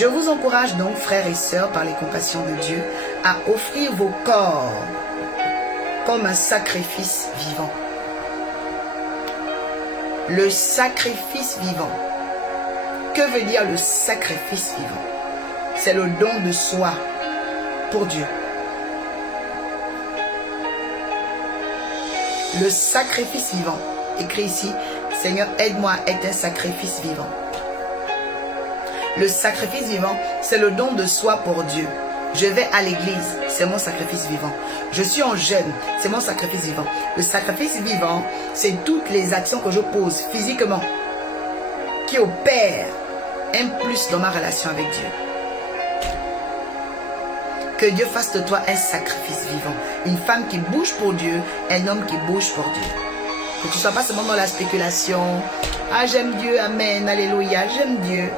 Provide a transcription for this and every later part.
Je vous encourage donc, frères et sœurs, par les compassions de Dieu, à offrir vos corps comme un sacrifice vivant. Le sacrifice vivant. Que veut dire le sacrifice vivant? C'est le don de soi pour Dieu. Le sacrifice vivant. Écrit ici, Seigneur, aide-moi à être un sacrifice vivant. Le sacrifice vivant, c'est le don de soi pour Dieu. Je vais à l'église, c'est mon sacrifice vivant. Je suis en jeûne, c'est mon sacrifice vivant. Le sacrifice vivant, c'est toutes les actions que je pose physiquement qui opèrent un plus dans ma relation avec Dieu. Que Dieu fasse de toi un sacrifice vivant. Une femme qui bouge pour Dieu, un homme qui bouge pour Dieu. Que tu ne sois pas seulement dans la spéculation. Ah, j'aime Dieu, amen, alléluia, j'aime Dieu.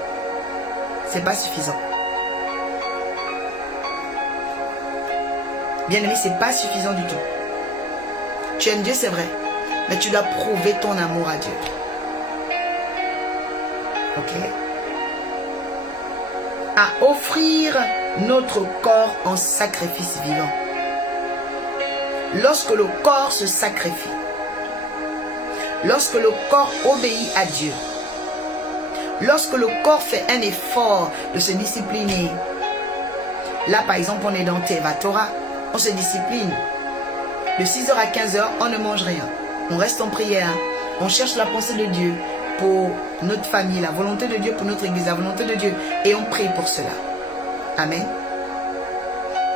C'est pas suffisant. Bien-aimé, c'est pas suffisant du tout. Tu aimes Dieu, c'est vrai. Mais tu dois prouver ton amour à Dieu. Ok? À offrir notre corps en sacrifice vivant. Lorsque le corps se sacrifie, lorsque le corps obéit à Dieu, lorsque le corps fait un effort de se discipliner, là par exemple on est dans Teva Torah, on se discipline. De 6h à 15h, on ne mange rien. On reste en prière, on cherche la pensée de Dieu pour notre famille, la volonté de Dieu pour notre église, la volonté de Dieu, et on prie pour cela. Amen.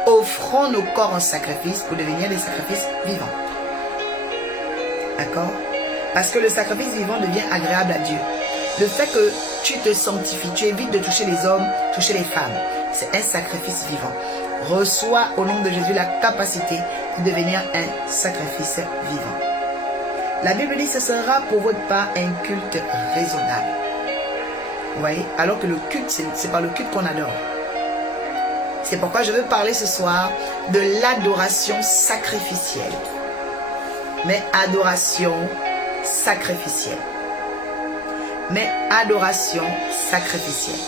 Offrons nos corps en sacrifice pour devenir des sacrifices vivants. D'accord? Parce que le sacrifice vivant devient agréable à Dieu. Le fait que tu te sanctifies, tu évites de toucher les hommes, toucher les femmes. C'est un sacrifice vivant. Reçois au nom de Jésus la capacité de devenir un sacrifice vivant. La Bible dit que ce sera pour votre part un culte raisonnable. Vous voyez? Alors que le culte, c'est par le culte qu'on adore. C'est pourquoi je veux parler ce soir de l'adoration sacrificielle. Mais adoration sacrificielle. Mais adoration sacrificielle.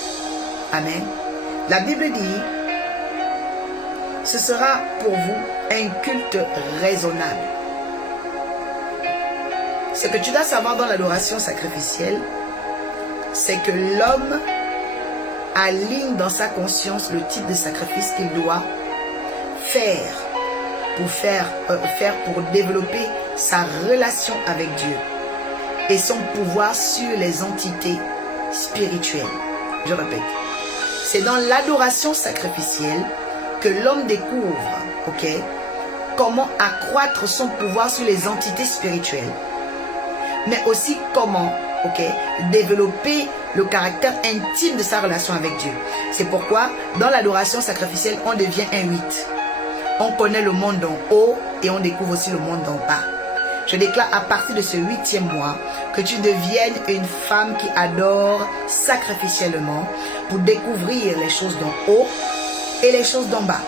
Amen. La Bible dit, ce sera pour vous un culte raisonnable. Ce que tu dois savoir dans l'adoration sacrificielle, c'est que l'homme aligne dans sa conscience le type de sacrifice qu'il doit faire pour développer sa relation avec Dieu et son pouvoir sur les entités spirituelles. Je répète, c'est dans l'adoration sacrificielle que l'homme découvre, ok, comment accroître son pouvoir sur les entités spirituelles, mais aussi comment, ok, développer le caractère intime de sa relation avec Dieu. C'est pourquoi dans l'adoration sacrificielle, on devient un 8. On connaît le monde en haut et on découvre aussi le monde en bas. Je déclare à partir de ce 8e mois que tu deviennes une femme qui adore sacrificiellement pour découvrir les choses d'en haut et les choses d'en bas.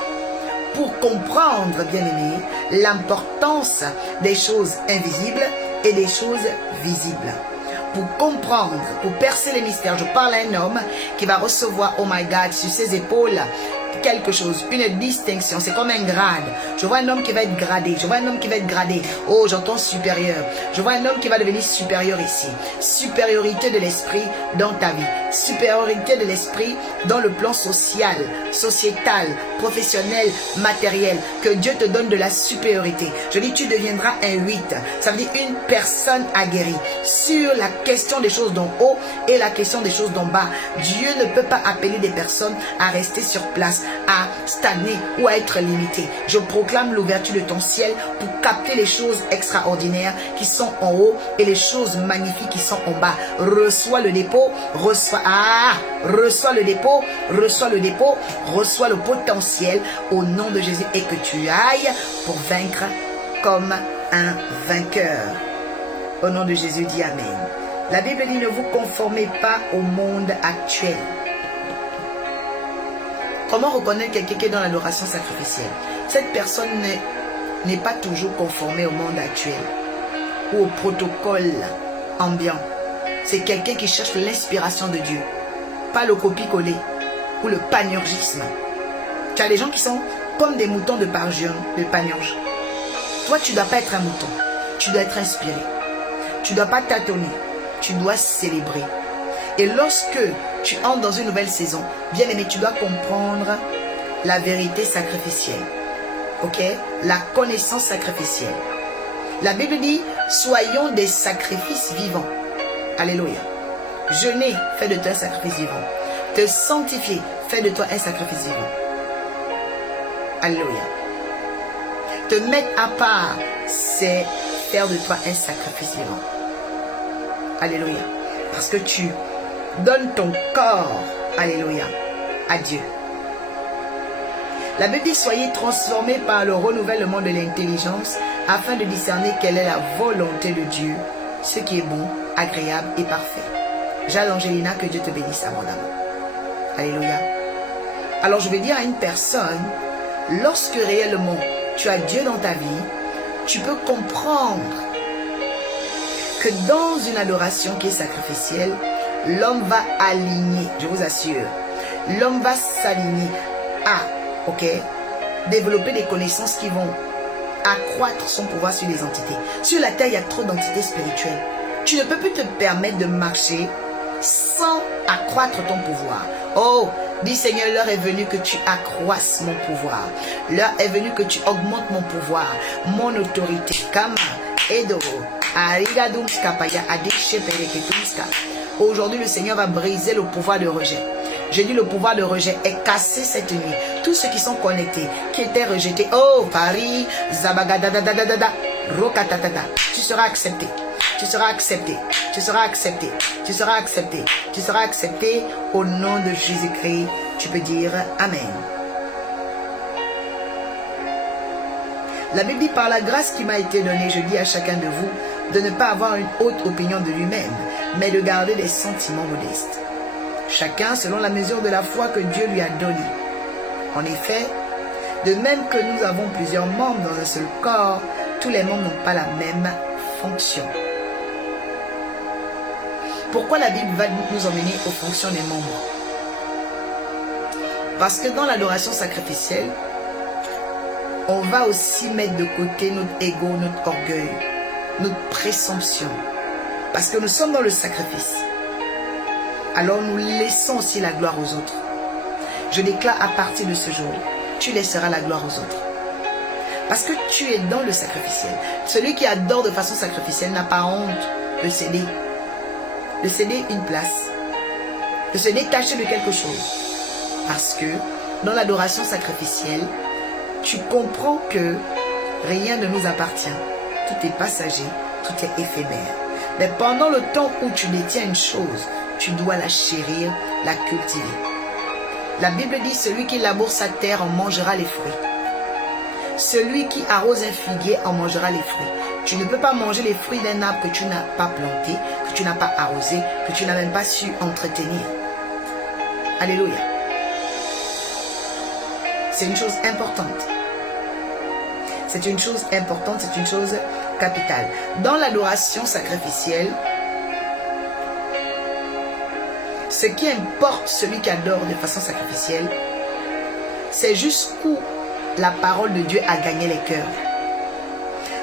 Pour comprendre, bien-aimé, l'importance des choses invisibles et des choses visibles. Pour comprendre, pour percer les mystères, je parle à un homme qui va recevoir, oh my God, sur ses épaules, quelque chose, une distinction, c'est comme un grade. Je vois un homme qui va être gradé, je vois un homme qui va être gradé. Oh, j'entends supérieur. Je vois un homme qui va devenir supérieur ici. Supériorité de l'esprit dans ta vie. Supériorité de l'esprit dans le plan social, sociétal, professionnel, matériel. Que Dieu te donne de la supériorité. Je dis, tu deviendras un 8. Ça veut dire une personne aguerrie sur la question des choses d'en haut et la question des choses d'en bas. Dieu ne peut pas appeler des personnes à rester sur place, à stagner ou à être limité. Je proclame l'ouverture de ton ciel pour capter les choses extraordinaires qui sont en haut et les choses magnifiques qui sont en bas. Reçois le dépôt, reçois le dépôt, reçois le potentiel au nom de Jésus et que tu ailles pour vaincre comme un vainqueur. Au nom de Jésus, dis Amen. La Bible dit, ne vous conformez pas au monde actuel. Comment reconnaître quelqu'un qui est dans l'adoration sacrificielle? Cette personne n'est pas toujours conformée au monde actuel ou au protocole ambiant. C'est quelqu'un qui cherche l'inspiration de Dieu, pas le copier-coller. ou le panurgisme. Tu as des gens qui sont comme des moutons de panurge. Toi, tu ne dois pas être un mouton. Tu dois être inspiré. Tu ne dois pas tâtonner. Tu dois célébrer. Et lorsque tu entres dans une nouvelle saison, bien aimé, tu dois comprendre la vérité sacrificielle. Ok? La connaissance sacrificielle. La Bible dit, soyons des sacrifices vivants. Alléluia. Jeûner, fais de toi un sacrifice vivant. Te sanctifier, fais de toi un sacrifice vivant. Alléluia. Te mettre à part, c'est faire de toi un sacrifice vivant. Alléluia. Parce que tu donnes ton corps, alléluia, à Dieu. La Bible dit, soyez transformés par le renouvellement de l'intelligence afin de discerner quelle est la volonté de Dieu, ce qui est bon, agréable et parfait. Jade Angelina, que Dieu te bénisse abondamment. Alléluia. Alors je vais dire à une personne, lorsque réellement tu as Dieu dans ta vie, tu peux comprendre que dans une adoration qui est sacrificielle, l'homme va aligner, je vous assure, l'homme va s'aligner à, développer des connaissances qui vont accroître son pouvoir sur les entités. Sur la terre, il y a trop d'entités spirituelles. Tu ne peux plus te permettre de marcher sans accroître ton pouvoir. Oh, dis Seigneur, l'heure est venue que tu accroisses mon pouvoir. L'heure est venue que tu augmentes mon pouvoir, mon autorité. Kama, Edo, aujourd'hui, le Seigneur va briser le pouvoir de rejet. J'ai dit le pouvoir de rejet est cassé cette nuit. Tous ceux qui sont connectés, qui étaient rejetés, oh Paris, Zabagadadadadada, Rokatatata, tu seras accepté. Tu seras accepté. Tu seras accepté. Tu seras accepté. Tu seras accepté au nom de Jésus-Christ. Tu peux dire Amen. La Bible dit, par la grâce qui m'a été donnée, je dis à chacun de vous de ne pas avoir une haute opinion de lui-même, mais de garder des sentiments modestes. Chacun selon la mesure de la foi que Dieu lui a donnée. En effet, de même que nous avons plusieurs membres dans un seul corps, tous les membres n'ont pas la même fonction. Pourquoi la Bible va nous emmener aux fonctions des membres? Parce que dans l'adoration sacrificielle, on va aussi mettre de côté notre ego, notre orgueil, notre présomption. Parce que nous sommes dans le sacrifice. Alors nous laissons aussi la gloire aux autres. Je déclare à partir de ce jour, tu laisseras la gloire aux autres. Parce que tu es dans le sacrificiel. Celui qui adore de façon sacrificielle n'a pas honte de céder une place, de se détacher de quelque chose. Parce que dans l'adoration sacrificielle, tu comprends que rien ne nous appartient. Tout est passager, tout est éphémère. Mais pendant le temps où tu détiens une chose, tu dois la chérir, la cultiver. La Bible dit, celui qui laboure sa terre en mangera les fruits. Celui qui arrose un figuier en mangera les fruits. Tu ne peux pas manger les fruits d'un arbre que tu n'as pas planté, que tu n'as pas arrosé, que tu n'as même pas su entretenir. Alléluia. C'est une chose importante. C'est une chose importante, c'est une chose capitale. Dans l'adoration sacrificielle, ce qui importe celui qui adore de façon sacrificielle, c'est jusqu'où la parole de Dieu a gagné les cœurs.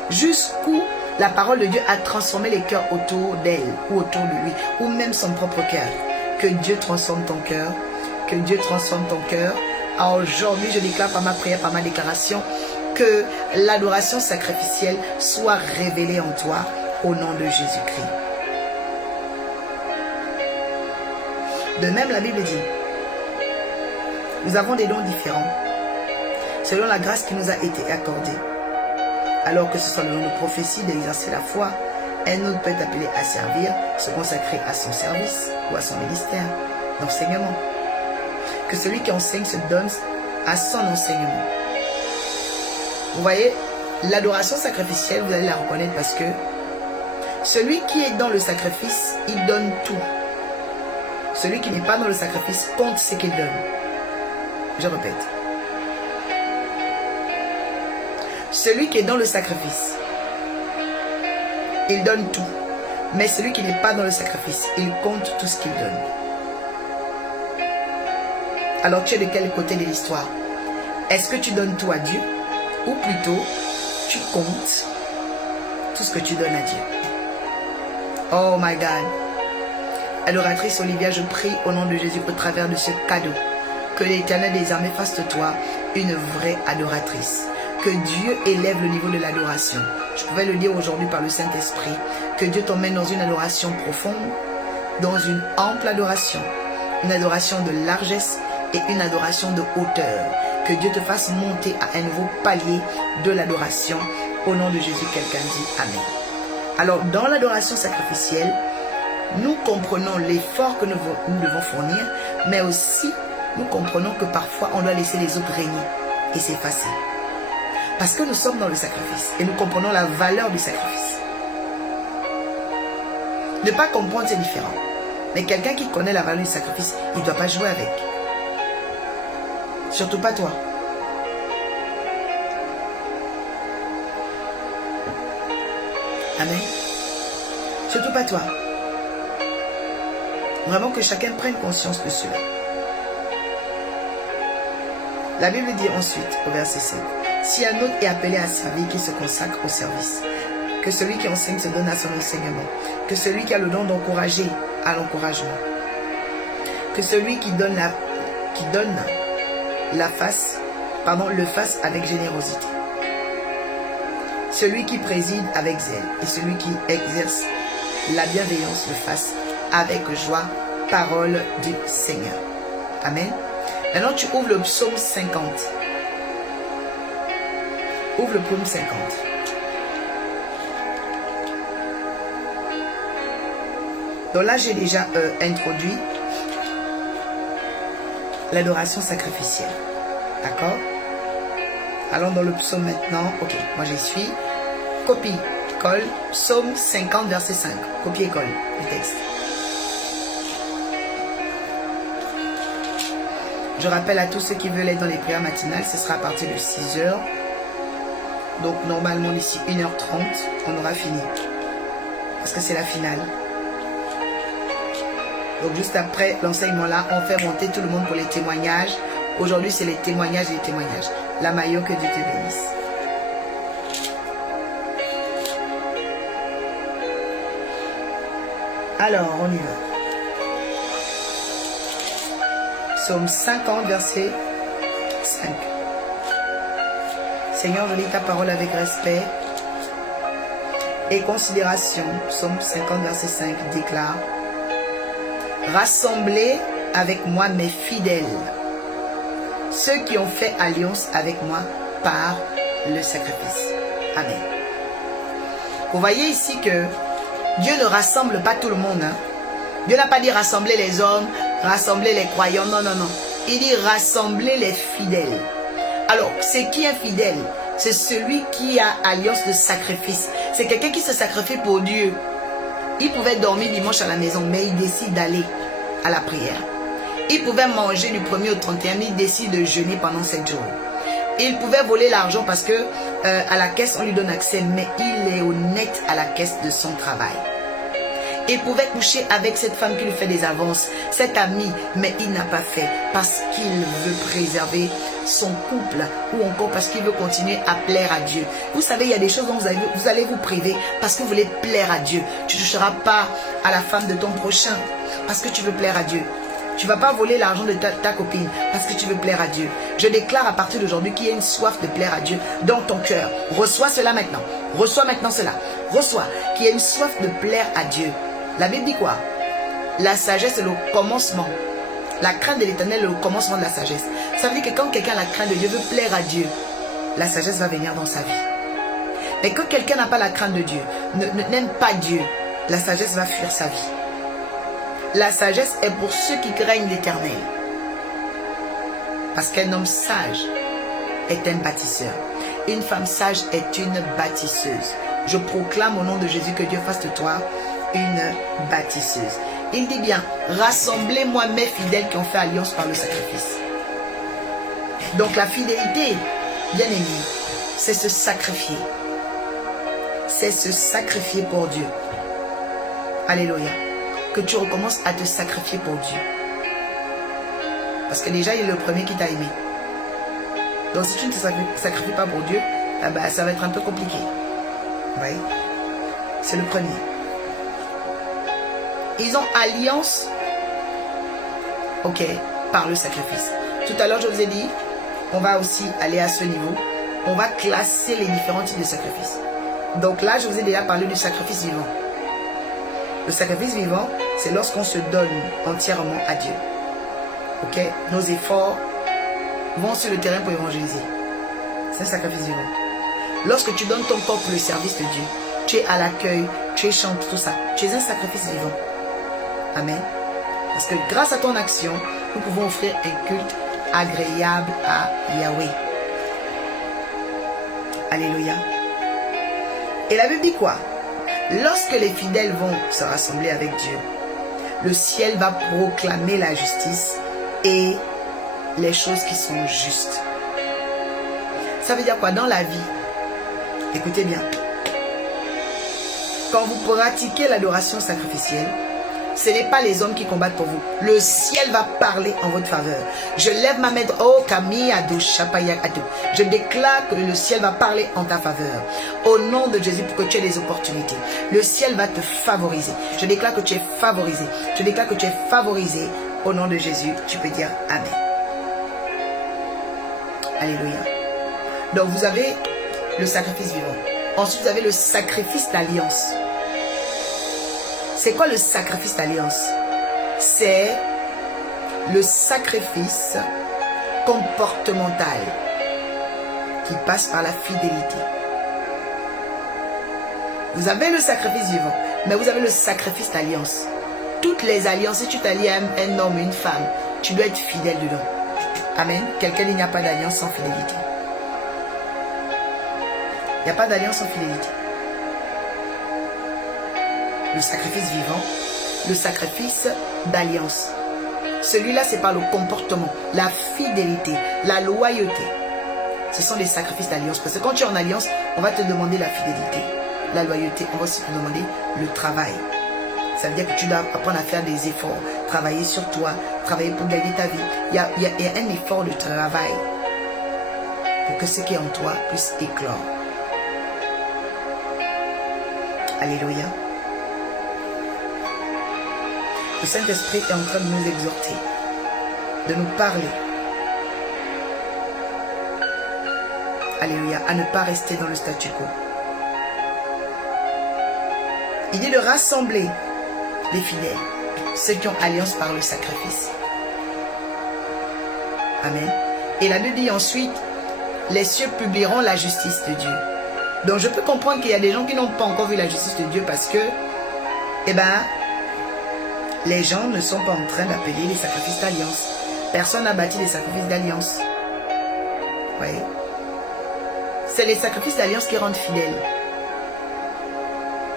Jusqu'où la parole de Dieu a transformé les cœurs autour d'elle ou autour de lui, ou même son propre cœur. Que Dieu transforme ton cœur. Que Dieu transforme ton cœur. Aujourd'hui, je déclare par ma prière, par ma déclaration, que l'adoration sacrificielle soit révélée en toi au nom de Jésus-Christ. De même, la Bible dit, nous avons des dons différents selon la grâce qui nous a été accordée. Alors que ce soit le don de prophétie, d'exercer la foi, un autre peut être appelé à servir, se consacrer à son service ou à son ministère d'enseignement. Que celui qui enseigne se donne à son enseignement. Vous voyez, l'adoration sacrificielle, vous allez la reconnaître parce que celui qui est dans le sacrifice, il donne tout. Celui qui n'est pas dans le sacrifice compte ce qu'il donne. Je répète. Celui qui est dans le sacrifice, il donne tout. Mais celui qui n'est pas dans le sacrifice, il compte tout ce qu'il donne. Alors tu es de quel côté de l'histoire? Est-ce que tu donnes tout à Dieu? Ou plutôt, tu comptes tout ce que tu donnes à Dieu? Oh my God. Adoratrice Olivia, je prie au nom de Jésus au travers de ce cadeau que l'Éternel des armées fasse de toi une vraie adoratrice. Que Dieu élève le niveau de l'adoration. Je pouvais le dire aujourd'hui par le Saint-Esprit. Que Dieu t'emmène dans une adoration profonde, dans une ample adoration, une adoration de largesse et une adoration de hauteur. Que Dieu te fasse monter à un nouveau palier de l'adoration. Au nom de Jésus, quelqu'un dit Amen. Alors, dans l'adoration sacrificielle, nous comprenons l'effort que nous devons fournir, mais aussi nous comprenons que parfois on doit laisser les autres régner et s'effacer. Parce que nous sommes dans le sacrifice et nous comprenons la valeur du sacrifice. Ne pas comprendre, c'est différent. Mais quelqu'un qui connaît la valeur du sacrifice, il ne doit pas jouer avec. Surtout pas toi. Amen. Surtout pas toi. Vraiment que chacun prenne conscience de cela. La Bible dit ensuite, au verset 7, « Si un autre est appelé à servir, qu'il se consacre au service. Que celui qui enseigne se donne à son enseignement. Que celui qui a le don d'encourager à l'encouragement. Que celui qui donne le fasse avec générosité. Celui qui préside avec zèle et celui qui exerce la bienveillance le fasse avec joie. Parole du Seigneur. » Amen. Maintenant, tu ouvres le psaume 50. Ouvre le psaume 50. Donc là, j'ai déjà introduit l'adoration sacrificielle. D'accord? Allons dans le psaume maintenant. Ok, moi j'y suis. Copie, colle, psaume 50, verset 5. Copie et colle le texte. Je rappelle à tous ceux qui veulent être dans les prières matinales, ce sera à partir de 6 h. Donc normalement d'ici 1h30, on aura fini. Parce que c'est la finale. Donc juste après l'enseignement là, on fait monter tout le monde pour les témoignages. Aujourd'hui c'est les témoignages et les témoignages. La Maillot, que Dieu te bénisse. Alors on y va. Psaume 50, verset 5. Seigneur, je lis ta parole avec respect et considération. Psaume 50, verset 5 déclare: Rassemblez avec moi mes fidèles, ceux qui ont fait alliance avec moi par le sacrifice. Amen. Vous voyez ici que Dieu ne rassemble pas tout le monde. Hein? Dieu n'a pas dit rassembler les hommes, rassembler les croyants. Non, non, non. Il dit rassembler les fidèles. Alors, c'est qui est fidèle? C'est celui qui a alliance de sacrifice. C'est quelqu'un qui se sacrifie pour Dieu. Il pouvait dormir dimanche à la maison, mais il décide d'aller à la prière. Il pouvait manger du 1er au 31, mais il décide de jeûner pendant 7 jours. Il pouvait voler l'argent parce que à la caisse, on lui donne accès, mais il est honnête à la caisse de son travail. Il pouvait coucher avec cette femme qui lui fait des avances, cet ami, mais il n'a pas fait parce qu'il veut préserver son couple ou encore parce qu'il veut continuer à plaire à Dieu. Vous savez, il y a des choses dont vous allez vous priver parce que vous voulez plaire à Dieu. Tu ne toucheras pas à la femme de ton prochain parce que tu veux plaire à Dieu. Tu ne vas pas voler l'argent de ta copine parce que tu veux plaire à Dieu. Je déclare à partir d'aujourd'hui qu'il y a une soif de plaire à Dieu dans ton cœur. Reçois cela maintenant. Reçois maintenant cela. Reçois qu'il y a une soif de plaire à Dieu. La Bible dit quoi? La sagesse est le commencement. La crainte de l'Éternel est le commencement de la sagesse. Ça veut dire que quand quelqu'un a la crainte de Dieu, veut plaire à Dieu, la sagesse va venir dans sa vie. Mais quand quelqu'un n'a pas la crainte de Dieu, n'aime pas Dieu, la sagesse va fuir sa vie. La sagesse est pour ceux qui craignent l'Éternel. Parce qu'un homme sage est un bâtisseur. Une femme sage est une bâtisseuse. Je proclame au nom de Jésus que Dieu fasse de toi une bâtisseuse. Il dit bien, rassemblez-moi mes fidèles qui ont fait alliance par le sacrifice. Donc la fidélité, bien aimé, c'est se sacrifier. C'est se sacrifier pour Dieu. Alléluia. Que tu recommences à te sacrifier pour Dieu. Parce que déjà, il est le premier qui t'a aimé. Donc si tu ne te sacrifies pas pour Dieu, ah ben, ça va être un peu compliqué. Oui. C'est le premier. Ils ont alliance, ok, par le sacrifice. Tout à l'heure, je vous ai dit, on va aussi aller à ce niveau. On va classer les différents types de sacrifices. Donc là, je vous ai déjà parlé du sacrifice vivant. Le sacrifice vivant, c'est lorsqu'on se donne entièrement à Dieu. Ok? Nos efforts vont sur le terrain pour évangéliser. C'est un sacrifice vivant. Lorsque tu donnes ton corps pour le service de Dieu, tu es à l'accueil, tu es chantes, tout ça. Tu es un sacrifice vivant. Amen. Parce que grâce à ton action, nous pouvons offrir un culte agréable à Yahweh. Alléluia. Et la Bible dit quoi? Lorsque les fidèles vont se rassembler avec Dieu, le ciel va proclamer la justice et les choses qui sont justes. Ça veut dire quoi? Dans la vie, écoutez bien, quand vous pratiquez l'adoration sacrificielle, ce n'est pas les hommes qui combattent pour vous. Le ciel va parler en votre faveur. Je lève ma main. Oh, Camille Adou, Chapaya Adou. Je déclare que le ciel va parler en ta faveur. Au nom de Jésus, pour que tu aies des opportunités. Le ciel va te favoriser. Je déclare que tu es favorisé. Je déclare que tu es favorisé. Au nom de Jésus, tu peux dire Amen. Alléluia. Donc, vous avez le sacrifice vivant. Ensuite, vous avez le sacrifice d'alliance. C'est quoi le sacrifice d'alliance? C'est le sacrifice comportemental qui passe par la fidélité. Vous avez le sacrifice vivant, mais vous avez le sacrifice d'alliance. Toutes les alliances, si tu t'allies à un homme, une femme, tu dois être fidèle dedans. Amen. Quelqu'un, il n'y a pas d'alliance sans fidélité. Il n'y a pas d'alliance sans fidélité. Le sacrifice vivant, le sacrifice d'alliance. Celui-là, c'est par le comportement, la fidélité, la loyauté. Ce sont des sacrifices d'alliance. Parce que quand tu es en alliance, on va te demander la fidélité, la loyauté. On va aussi te demander le travail. Ça veut dire que tu dois apprendre à faire des efforts, travailler sur toi, travailler pour gagner ta vie. Il y a un effort de travail pour que ce qui est en toi puisse éclore. Alléluia. Le Saint-Esprit est en train de nous exhorter, de nous parler. Alléluia, à ne pas rester dans le statu quo. Il dit de rassembler les fidèles, ceux qui ont alliance par le sacrifice. Amen. Et la Bible dit ensuite, les cieux publieront la justice de Dieu. Donc je peux comprendre qu'il y a des gens qui n'ont pas encore vu la justice de Dieu parce que, les gens ne sont pas en train d'appeler les sacrifices d'alliance. Personne n'a bâti des sacrifices d'alliance. Oui. C'est les sacrifices d'alliance qui rendent fidèles.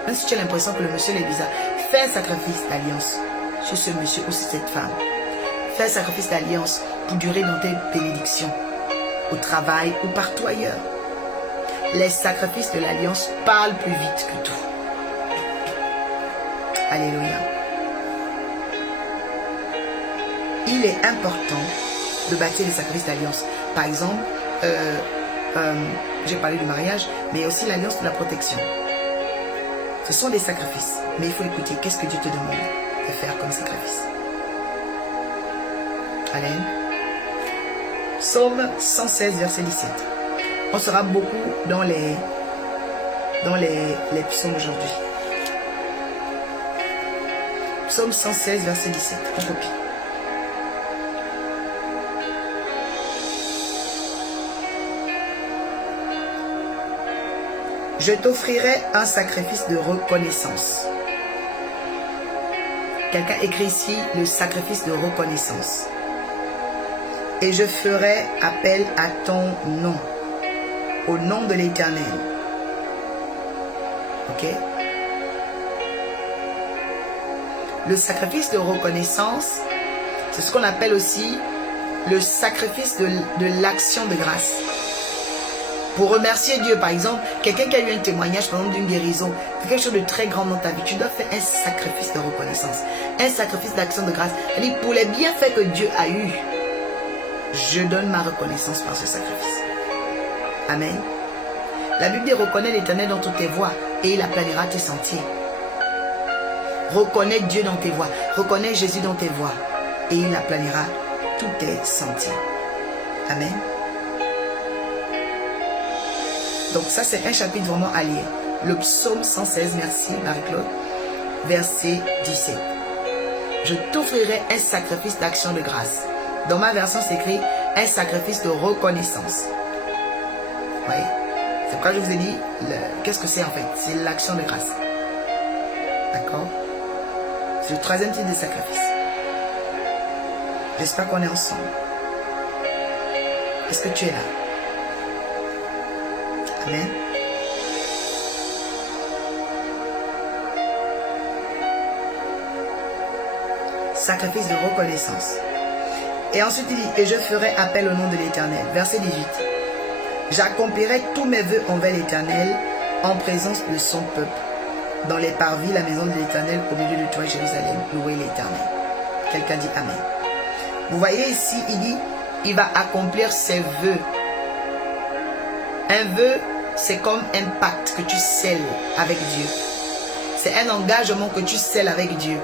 Même si tu as l'impression que le monsieur est bizarre, fais un sacrifice d'alliance sur ce monsieur ou sur cette femme. Fais un sacrifice d'alliance pour durer dans tes bénédictions, au travail ou partout ailleurs. Les sacrifices de l'alliance parlent plus vite que tout. Alléluia. Il est important de bâtir les sacrifices d'alliance. Par exemple, j'ai parlé du mariage, mais aussi l'alliance de la protection. Ce sont des sacrifices, mais il faut écouter qu'est-ce que Dieu te demande de faire comme sacrifice. Amen. Psaume 116, verset 17. On sera beaucoup dans les psaumes aujourd'hui. Psaume 116, verset 17. On copie. Je t'offrirai un sacrifice de reconnaissance. Quelqu'un écrit ici le sacrifice de reconnaissance. Et je ferai appel à ton nom, au nom de l'Éternel. Ok? Le sacrifice de reconnaissance, c'est ce qu'on appelle aussi le sacrifice de l'action de grâce. Pour remercier Dieu, par exemple, quelqu'un qui a eu un témoignage, par exemple, d'une guérison, quelque chose de très grand dans ta vie, tu dois faire un sacrifice de reconnaissance, un sacrifice d'action de grâce. C'est-à-dire pour les bienfaits que Dieu a eus je donne ma reconnaissance par ce sacrifice. Amen. La Bible dit, reconnais l'Éternel dans toutes tes voies et il aplanira tes sentiers. Reconnais Dieu dans tes voies. Reconnais Jésus dans tes voies et il aplanira tous tes sentiers. Amen. Donc ça, c'est un chapitre vraiment à lire. Le psaume 116, merci Marie-Claude, verset 17. Je t'offrirai un sacrifice d'action de grâce. Dans ma version, c'est écrit un sacrifice de reconnaissance. Vous voyez? C'est pourquoi je vous ai dit, qu'est-ce que c'est en fait? C'est l'action de grâce. D'accord? C'est le troisième type de sacrifice. J'espère qu'on est ensemble. Est-ce que tu es là? Amen. Sacrifice de reconnaissance. Et ensuite il dit, et je ferai appel au nom de l'Éternel. Verset 18. J'accomplirai tous mes vœux envers l'Éternel en présence de son peuple. Dans les parvis, la maison de l'Éternel, au milieu de toi, Jérusalem, louez l'Éternel. Quelqu'un dit Amen. Vous voyez ici, il dit, il va accomplir ses vœux. Un vœu, c'est comme un pacte que tu scelles avec Dieu. C'est un engagement que tu scelles avec Dieu.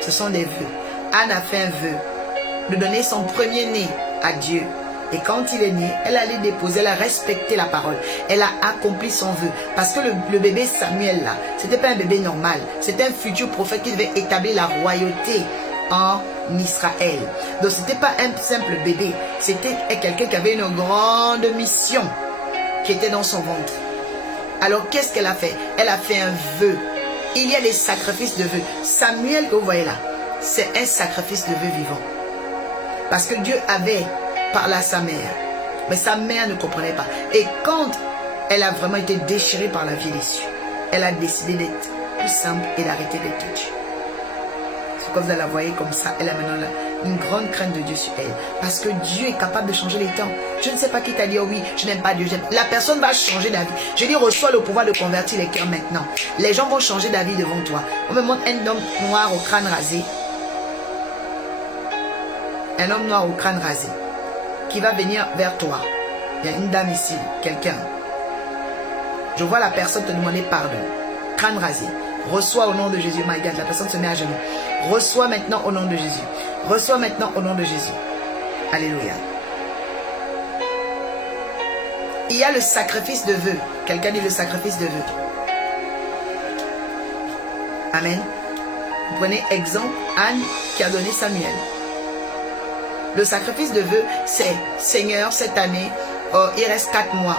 Ce sont des vœux. Anne a fait un vœu de donner son premier-né à Dieu. Et quand il est né, elle allait déposer, elle a respecté la parole. Elle a accompli son vœu. Parce que le bébé Samuel là, c'était pas un bébé normal. C'était un futur prophète qui devait établir la royauté en Israël. Donc c'était pas un simple bébé. C'était quelqu'un qui avait une grande mission qui était dans son ventre. Alors qu'est-ce qu'elle a fait? Elle a fait un vœu. Il y a des sacrifices de vœux. Samuel que vous voyez là, c'est un sacrifice de vœux vivant. Parce que Dieu avait parlé à sa mère. Mais sa mère ne comprenait pas. Et quand elle a vraiment été déchirée par la vieille issue, elle a décidé d'être plus simple et d'arrêter d'être Dieu. C'est comme vous la voyez comme ça, elle a maintenant une grande crainte de Dieu sur elle. Parce que Dieu est capable de changer les temps. Je ne sais pas qui t'a dit, oh oui, je n'aime pas Dieu. La personne va changer d'avis. Je dis, reçois le pouvoir de convertir les cœurs maintenant. Les gens vont changer d'avis devant toi. On me montre un homme noir au crâne rasé. Un homme noir au crâne rasé qui va venir vers toi. Il y a une dame ici, quelqu'un. Je vois la personne te demander pardon. Crâne rasé. Reçois au nom de Jésus. My God, la personne se met à genoux. Reçois maintenant au nom de Jésus. Reçois maintenant au nom de Jésus. Alléluia. Il y a le sacrifice de vœux. Quelqu'un dit le sacrifice de vœux. Amen. Vous prenez exemple, Anne qui a donné Samuel. Le sacrifice de vœux, c'est Seigneur, cette année, il reste 4 mois.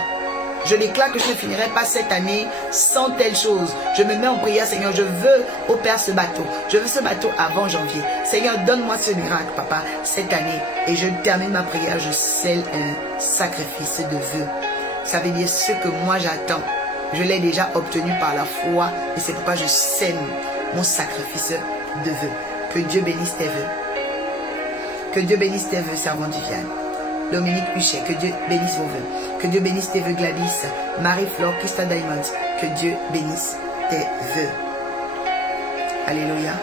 Je déclare que je ne finirai pas cette année sans telle chose. Je me mets en prière, Seigneur, je veux opérer ce bateau. Je veux ce bateau avant janvier. Seigneur, donne-moi ce miracle, Papa, cette année. Et je termine ma prière, je scelle un sacrifice de vœux. Ça veut dire ce que moi j'attends. Je l'ai déjà obtenu par la foi. Et c'est pourquoi je scelle mon sacrifice de vœux. Que Dieu bénisse tes vœux. Que Dieu bénisse tes vœux, servant du Viviane. Dominique Huchet, que Dieu bénisse vos vœux. Que Dieu bénisse tes vœux, Gladys, Marie-Flore, Christa Diamond. Que Dieu bénisse tes vœux. Alléluia.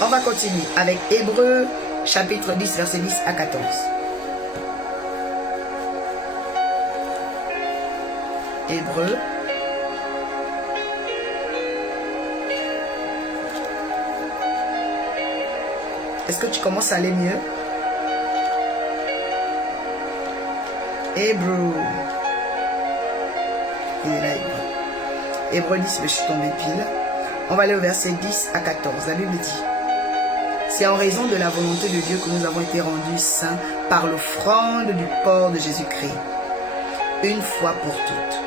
On va continuer avec Hébreux, chapitre 10, verset 10 à 14. Hébreux. Est-ce que tu commences à aller mieux? Hébreux. Il est là, Hébreux. Hébreux 10, je suis tombé pile. On va aller au verset 10 à 14. La Bible dit: c'est en raison de la volonté de Dieu que nous avons été rendus saints par l'offrande du corps de Jésus-Christ, une fois pour toutes.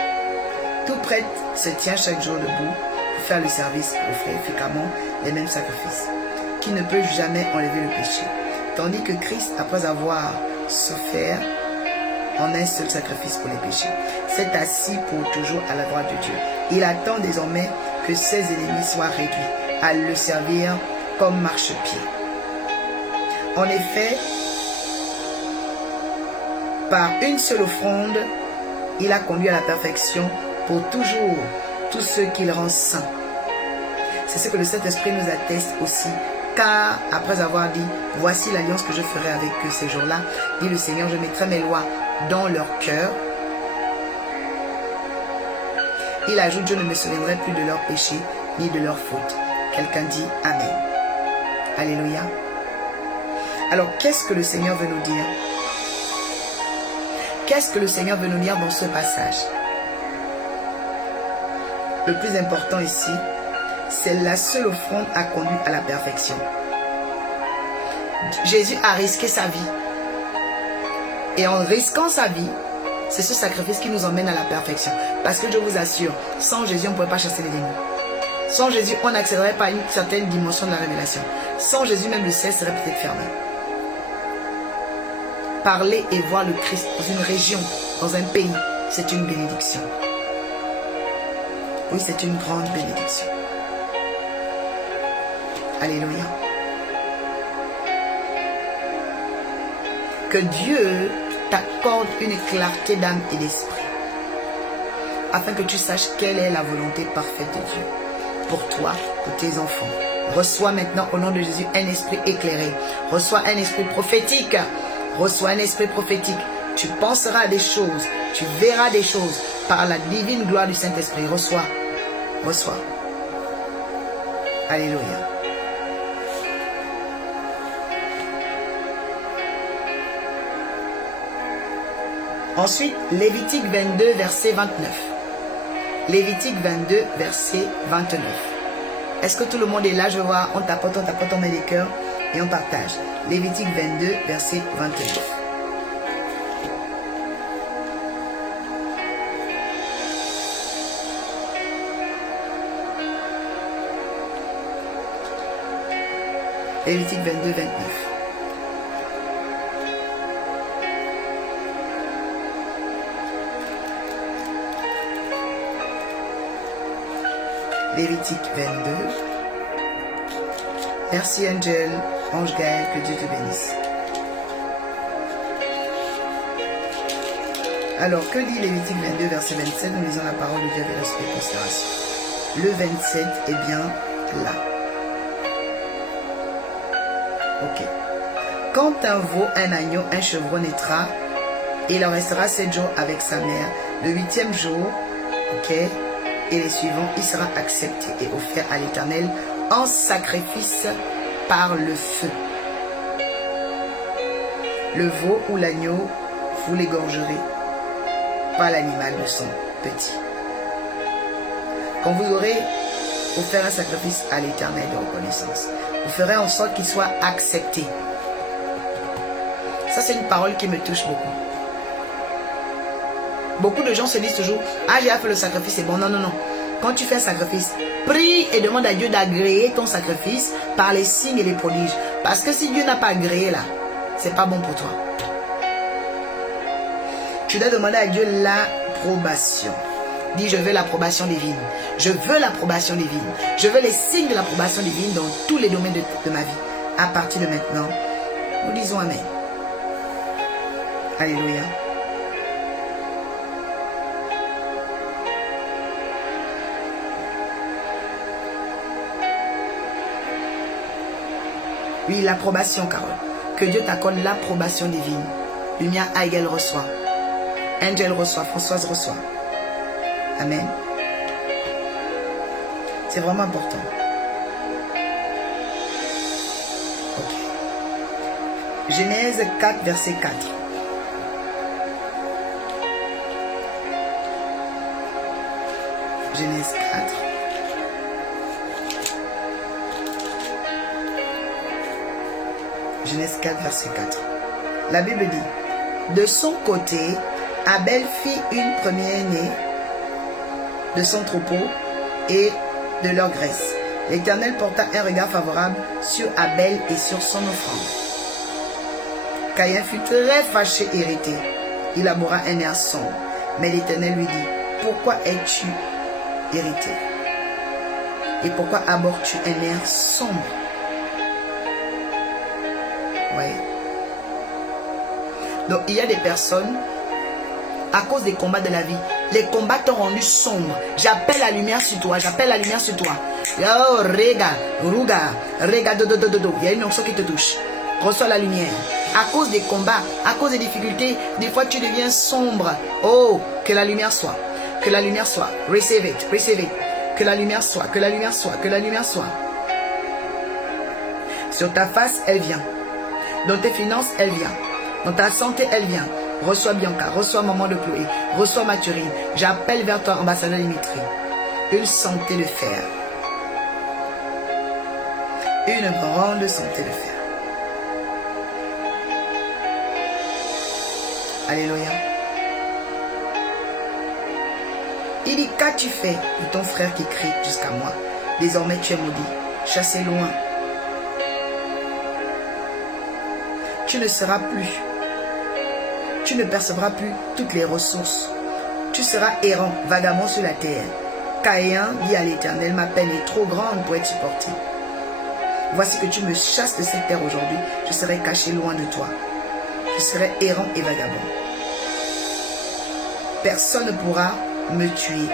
Tout prêtre se tient chaque jour debout pour faire le service, offrir fréquemment les mêmes sacrifices, qui ne peut jamais enlever le péché. Tandis que Christ, après avoir souffert en un seul sacrifice pour les péchés, s'est assis pour toujours à la droite de Dieu. Il attend désormais que ses ennemis soient réduits à le servir comme marchepied. En effet, par une seule offrande, il a conduit à la perfection pour toujours tous ceux qu'il rend saints. C'est ce que le Saint-Esprit nous atteste aussi Car après avoir dit, voici l'alliance que je ferai avec eux ces jours-là, dit le Seigneur, je mettrai mes lois dans leur cœur. Il ajoute, je ne me souviendrai plus de leurs péchés ni de leurs fautes. Quelqu'un dit Amen. Alléluia. Alors, qu'est-ce que le Seigneur veut nous dire? Qu'est-ce que le Seigneur veut nous dire dans ce passage? Le plus important ici, c'est la seule offrande a conduit à la perfection. Jésus a risqué sa vie. Et en risquant sa vie, c'est ce sacrifice qui nous emmène à la perfection. Parce que je vous assure, sans Jésus, on ne pouvait pas chasser les démons. Sans Jésus, on n'accéderait pas à une certaine dimension de la révélation. Sans Jésus, même le ciel serait peut-être fermé. Parler et voir le Christ dans une région, dans un pays, c'est une bénédiction. Oui, c'est une grande bénédiction. Alléluia. Que Dieu t'accorde une clarté d'âme et d'esprit, afin que tu saches quelle est la volonté parfaite de Dieu pour toi, pour tes enfants. Reçois maintenant au nom de Jésus un esprit éclairé. Reçois un esprit prophétique. Reçois un esprit prophétique. Tu penseras à des choses. Tu verras des choses par la divine gloire du Saint-Esprit. Reçois. Reçois. Alléluia. Ensuite, Lévitique 22, verset 29. Lévitique 22, verset 29. Est-ce que tout le monde est là? Je vois, on tapote, on met les cœurs et on partage. Lévitique 22, verset 29. Lévitique 22, 29. Lévitique 22. Merci Angel, Ange Gaël, que Dieu te bénisse. Alors, que dit Lévitique 22, verset 27? Nous lisons la parole de Dieu avec respect et considération. Le 27 est bien là. Ok. Quand un veau, un agneau, un chevreau naîtra, il en restera 7 jours avec sa mère. Le 8e jour, ok, et les suivants, il sera accepté et offert à l'Éternel en sacrifice par le feu. Le veau ou l'agneau, vous l'égorgerez, pas l'animal de son petit. Quand vous aurez offert un sacrifice à l'Éternel de reconnaissance, vous ferez en sorte qu'il soit accepté. Ça, c'est une parole qui me touche beaucoup. Beaucoup de gens se disent toujours, ah, j'ai fait le sacrifice, c'est bon. Non, non, non. Quand tu fais un sacrifice, prie et demande à Dieu d'agréer ton sacrifice par les signes et les prodiges. Parce que si Dieu n'a pas agréé là, c'est pas bon pour toi. Tu dois demander à Dieu l'approbation. Dis, je veux l'approbation divine. Je veux l'approbation divine. Je veux les signes de l'approbation divine dans tous les domaines de ma vie. À partir de maintenant, nous disons Amen. Alléluia. Oui, l'approbation, Carole. Que Dieu t'accorde l'approbation divine. Lumière Aïgel reçoit. Angel reçoit. Françoise reçoit. Amen. C'est vraiment important. Ok. Genèse 4, verset 4. Genèse 4. Genèse 4, verset 4. La Bible dit, de son côté, Abel fit une première-née de son troupeau et de leur graisse. L'Éternel porta un regard favorable sur Abel et sur son offrande. Caïn fut très fâché et irrité. Il abhorra un air sombre. Mais l'Éternel lui dit, pourquoi es-tu irrité? Et pourquoi abhorres-tu un air sombre? Oui. Donc, il y a des personnes, à cause des combats de la vie. Les combats t'ont rendu sombre. J'appelle la lumière sur toi. J'appelle la lumière sur toi. Oh, rega, ruga, rega, do. Il y a une onction qui te touche. Reçois la lumière. À cause des combats, à cause des difficultés, des fois tu deviens sombre. Oh, que la lumière soit. Que la lumière soit. Receive it, receive it. Que la lumière soit, que la lumière soit, que la lumière soit. Sur ta face, elle vient. Dans tes finances, elle vient. Dans ta santé, elle vient. Reçois Bianca, reçois Maman de Chloé, reçois Mathurine. J'appelle vers toi, ambassadeur Dimitri. Une santé de fer. Une grande santé de fer. Alléluia. Il dit, qu'as-tu fait de ton frère qui crie jusqu'à moi? Désormais tu es maudit, chassé loin. Tu ne seras plus. Tu ne percevras plus toutes les ressources. Tu seras errant, vagabond sur la terre. Caïn dit à l'Éternel, ma peine est trop grande pour être supportée. Voici que tu me chasses de cette terre aujourd'hui. Je serai caché loin de toi. Je serai errant et vagabond. Personne ne pourra me tuer.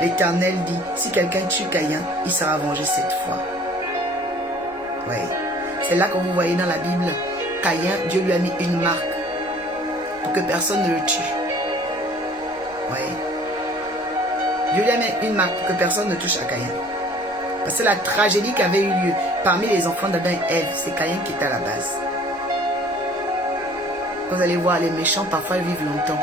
L'Éternel dit, si quelqu'un tue Caïn, il sera vengé cette fois. Oui. C'est là que vous voyez dans la Bible, Caïn, Dieu lui a mis une marque pour que personne ne le tue. Oui. Dieu lui a mis une marque pour que personne ne touche à Caïn. Parce que la tragédie qui avait eu lieu parmi les enfants d'Adam et Ève, c'est Caïn qui est à la base. Vous allez voir, les méchants parfois ils vivent longtemps.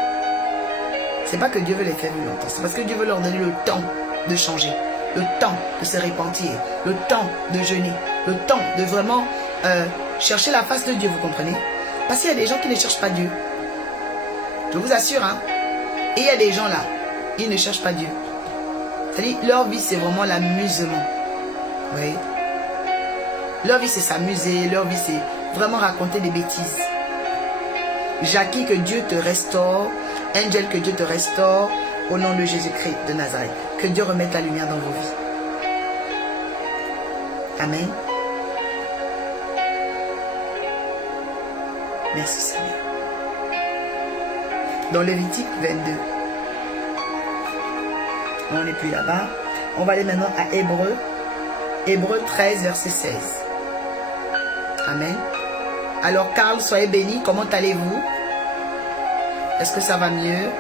C'est pas que Dieu veut les faire vivre longtemps, c'est parce que Dieu veut leur donner le temps de changer, le temps de se repentir, le temps de jeûner, le temps de vraiment chercher la face de Dieu, vous comprenez? Parce qu'il y a des gens qui ne cherchent pas Dieu. Je vous assure, hein. Et il y a des gens là, ils ne cherchent pas Dieu. C'est-à-dire, leur vie c'est vraiment l'amusement. Oui. Leur vie c'est s'amuser, leur vie c'est vraiment raconter des bêtises. Jackie, que Dieu te restaure. Angel, que Dieu te restaure. Au nom de Jésus-Christ de Nazareth. Que Dieu remette la lumière dans vos vies. Amen. Merci Seigneur. Dans Lévitique 22. On n'est plus là-bas. On va aller maintenant à Hébreu. Hébreu 13, verset 16. Amen. Alors, Carl, soyez bénis. Comment allez-vous? Est-ce que ça va mieux?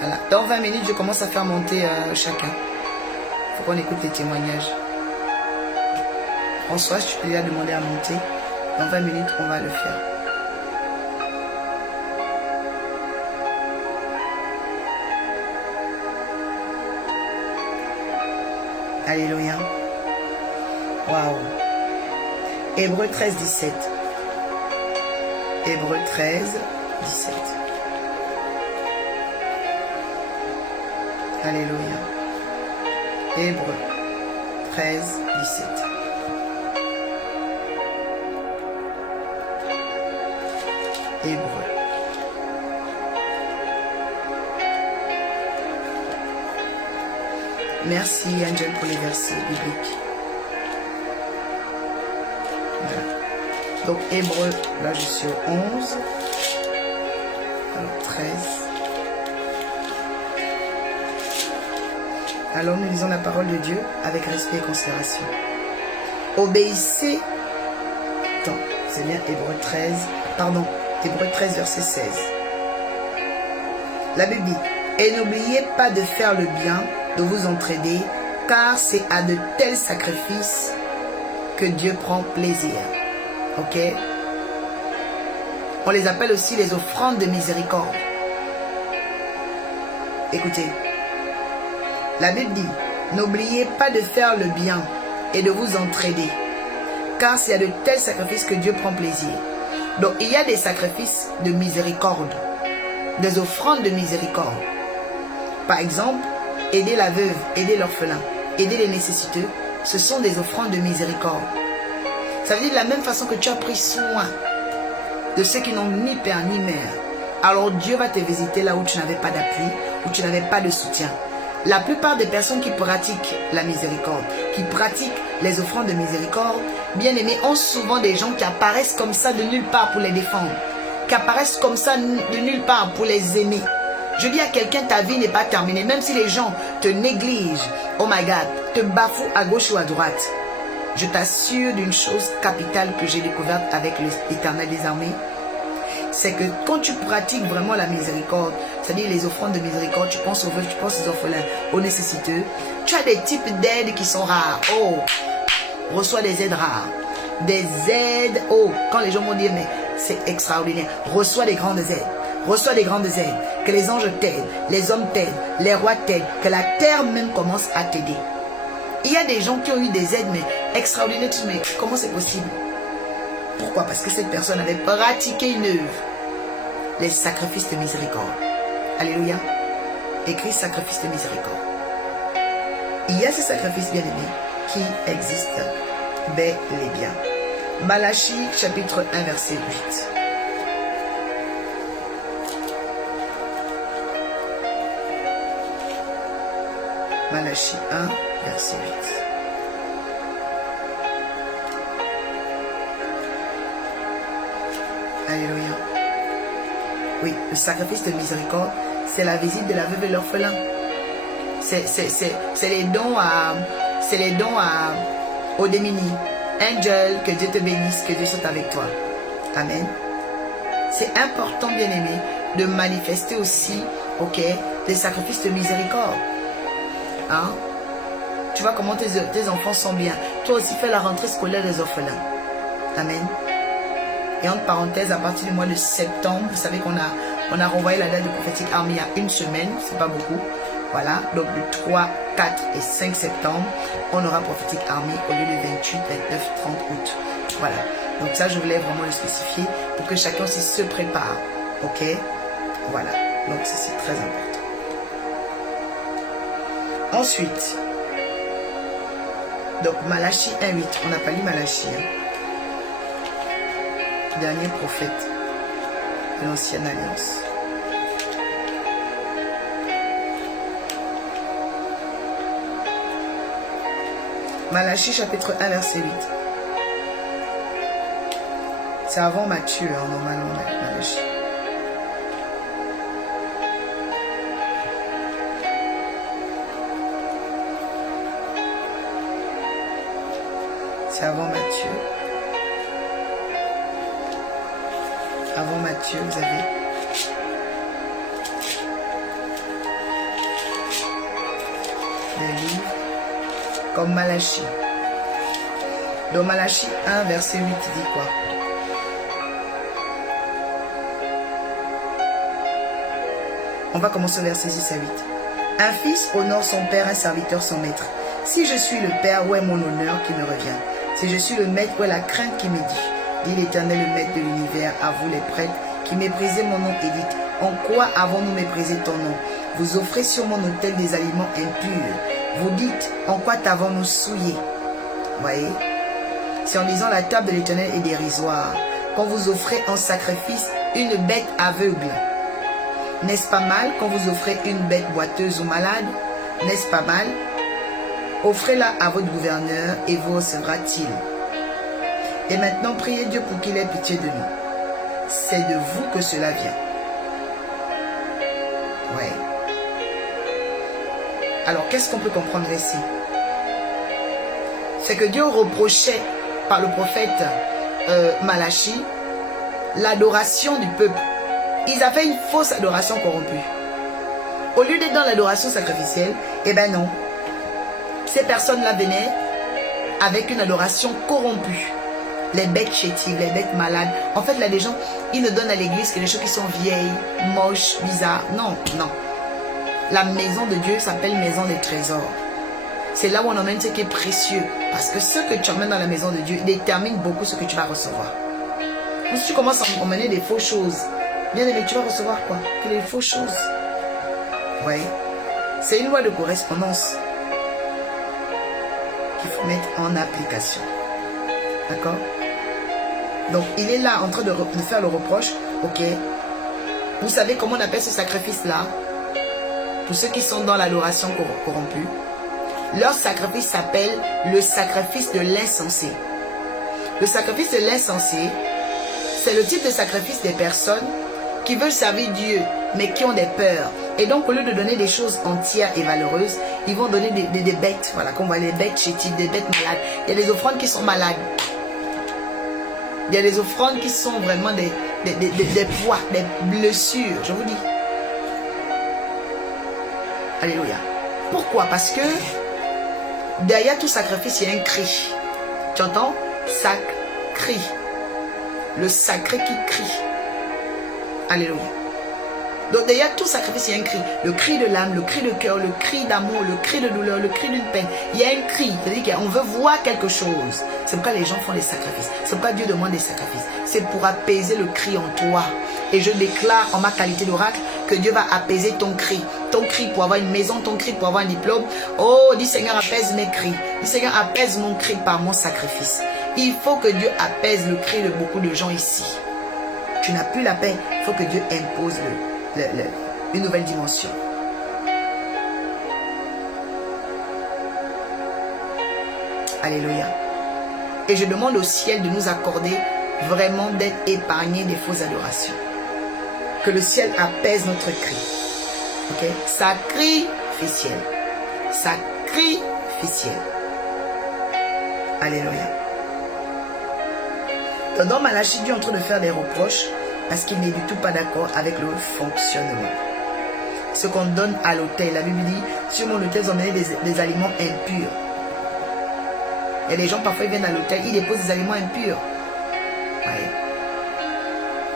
Voilà. Dans 20 minutes, je commence à faire monter chacun. Il faut qu'on écoute les témoignages. François, je peux déjà demander à monter. Dans 20 minutes, on va le faire. Alléluia. Waouh. Hébreu 13, 17. Hébreu 13, 17. Alléluia. Hébreu 13, 17. Hébreu. Merci Angel pour les versets bibliques. Voilà. Donc Hébreu, là je suis au 11. Alors 13. Alors nous lisons la parole de Dieu avec respect et considération. Obéissez. Attends, c'est bien Hébreu 13. Pardon, Hébreu 13 verset 16. La Bible dit, et n'oubliez pas de faire le bien, de vous entraider, car c'est à de tels sacrifices que Dieu prend plaisir. Ok? On les appelle aussi les offrandes de miséricorde. Écoutez, la Bible dit, n'oubliez pas de faire le bien et de vous entraider, car c'est à de tels sacrifices que Dieu prend plaisir. Donc il y a des sacrifices de miséricorde, des offrandes de miséricorde. Par exemple, aider la veuve, aider l'orphelin, aider les nécessiteux, ce sont des offrandes de miséricorde. Ça veut dire de la même façon que tu as pris soin de ceux qui n'ont ni père ni mère. Alors Dieu va te visiter là où tu n'avais pas d'appui, où tu n'avais pas de soutien. La plupart des personnes qui pratiquent la miséricorde, qui pratiquent les offrandes de miséricorde, bien aimés, ont souvent des gens qui apparaissent comme ça de nulle part pour les défendre, qui apparaissent comme ça de nulle part pour les aimer. Je dis à quelqu'un, ta vie n'est pas terminée. Même si les gens te négligent, oh my God, te bafouent à gauche ou à droite. Je t'assure d'une chose capitale que j'ai découverte avec l'Éternel des armées. C'est que quand tu pratiques vraiment la miséricorde, c'est-à-dire les offrandes de miséricorde, tu penses aux veuves, tu penses aux orphelins, aux nécessiteux, tu as des types d'aides qui sont rares. Oh, reçois des aides rares. Des aides, oh, quand les gens m'ont dit, mais c'est extraordinaire. Reçois des grandes aides. Reçois des grandes aides. Que les anges t'aident, les hommes t'aident, les rois t'aident, que la terre même commence à t'aider. Il y a des gens qui ont eu des aides, mais extraordinaires. Mais comment c'est possible? Pourquoi? Parce que cette personne avait pratiqué une œuvre. Les sacrifices de miséricorde. Alléluia. Écrit sacrifice de miséricorde. Il y a ces sacrifices bien-aimés qui existent bel et bien. Malachie chapitre 1 verset 8. Malachie 1 verset 8. Alléluia. Oui, le sacrifice de miséricorde, c'est la visite de la veuve et l'orphelin. C'est les dons aux démunis. Angel, que Dieu te bénisse, que Dieu soit avec toi. Amen. C'est important, bien-aimé, de manifester aussi, ok, des sacrifices de miséricorde. Hein? Tu vois comment tes enfants sont bien. Toi aussi, fais la rentrée scolaire des orphelins. Amen. Et entre parenthèses, à partir du mois de septembre, vous savez qu'on a renvoyé la date de Prophétique Army il y a une semaine, c'est pas beaucoup. Voilà, donc le 3, 4 et 5 septembre, on aura Prophétique Army au lieu de 28, 29, 30 août. Voilà, donc ça je voulais vraiment le spécifier pour que chacun aussi se prépare. Ok? Voilà, donc c'est très important. Ensuite, donc Malachie 1.8, on n'a pas lu Malachie. Hein? Dernier prophète de l'ancienne alliance. Malachie chapitre 1 verset 8. C'est avant Matthieu, hein, normalement, Malachie. C'est avant Matthieu. Avant Matthieu, vous avez des livres comme Malachie. Donc Malachie 1, verset 8 dit quoi? On va commencer au verset 6 à 8. Un fils honore son père, un serviteur son maître. Si je suis le père, où est mon honneur qui me revient? Si je suis le maître, où est la crainte qui médit? Dit l'Éternel, le maître de l'univers, à vous les prêtres, qui méprisez mon nom et dites, en quoi avons-nous méprisé ton nom? Vous offrez sur mon autel des aliments impurs. Vous dites, en quoi t'avons-nous souillé? Voyez? C'est en disant la table de l'Éternel est dérisoire. Quand vous offrez en sacrifice une bête aveugle, n'est-ce pas mal quand vous offrez une bête boiteuse ou malade? N'est-ce pas mal? Offrez-la à votre gouverneur et vous recevra-t-il. Et maintenant, priez Dieu pour qu'il ait pitié de nous. C'est de vous que cela vient. Ouais. Alors, qu'est-ce qu'on peut comprendre ici? C'est que Dieu reprochait par le prophète Malachie l'adoration du peuple. Ils avaient une fausse adoration corrompue. Au lieu d'être dans l'adoration sacrificielle, eh ben non. Ces personnes-là venaient avec une adoration corrompue. Les bêtes chétives, les bêtes malades. En fait, là, les gens, ils ne donnent à l'église que les choses qui sont vieilles, moches, bizarres. Non, non. La maison de Dieu s'appelle maison des trésors. C'est là où on emmène ce qui est précieux. Parce que ce que tu emmènes dans la maison de Dieu détermine beaucoup ce que tu vas recevoir. Donc, si tu commences à emmener des fausses choses, bien aimé, tu vas recevoir quoi? Que les fausses choses. Oui. C'est une loi de correspondance qu'il faut mettre en application. D'accord? Donc, il est là en train de faire le reproche. Ok. Vous savez comment on appelle ce sacrifice-là? Pour ceux qui sont dans l'adoration corrompue, leur sacrifice s'appelle le sacrifice de l'insensé. Le sacrifice de l'insensé, c'est le type de sacrifice des personnes qui veulent servir Dieu, mais qui ont des peurs. Et donc, au lieu de donner des choses entières et valeureuses, ils vont donner des bêtes. Voilà, comme on voit les bêtes chétives, des bêtes malades. Il y a des offrandes qui sont malades. Il y a des offrandes qui sont vraiment des poids, des blessures, je vous dis. Alléluia. Pourquoi? Parce que derrière tout sacrifice, il y a un cri. Tu entends? Cri. Le sacré qui crie. Alléluia. Donc derrière tout sacrifice, il y a un cri. Le cri de l'âme, le cri de cœur, le cri d'amour, le cri de douleur, le cri d'une peine. Il y a un cri. C'est-à-dire qu'on veut voir quelque chose. C'est pourquoi les gens font des sacrifices. C'est pourquoi Dieu demande des sacrifices. C'est pour apaiser le cri en toi. Et je déclare en ma qualité d'oracle que Dieu va apaiser ton cri. Ton cri pour avoir une maison, ton cri pour avoir un diplôme. Oh, dis Seigneur, apaise mes cris. Dis Seigneur, apaise mon cri par mon sacrifice. Il faut que Dieu apaise le cri de beaucoup de gens ici. Tu n'as plus la paix. Il faut que Dieu impose une nouvelle dimension. Alléluia. Et je demande au ciel de nous accorder vraiment d'être épargnés des fausses adorations. Que le ciel apaise notre cri. Ok? Sacrificiel. Sacrificiel. Alléluia. Dans Malachie, Dieu est en train de faire des reproches parce qu'il n'est du tout pas d'accord avec le fonctionnement. Ce qu'on donne à l'autel, la Bible dit, sur mon autel, vous emmenez des aliments impurs. Il y a des gens, parfois, ils viennent à l'autel, ils déposent des aliments impurs. Ouais.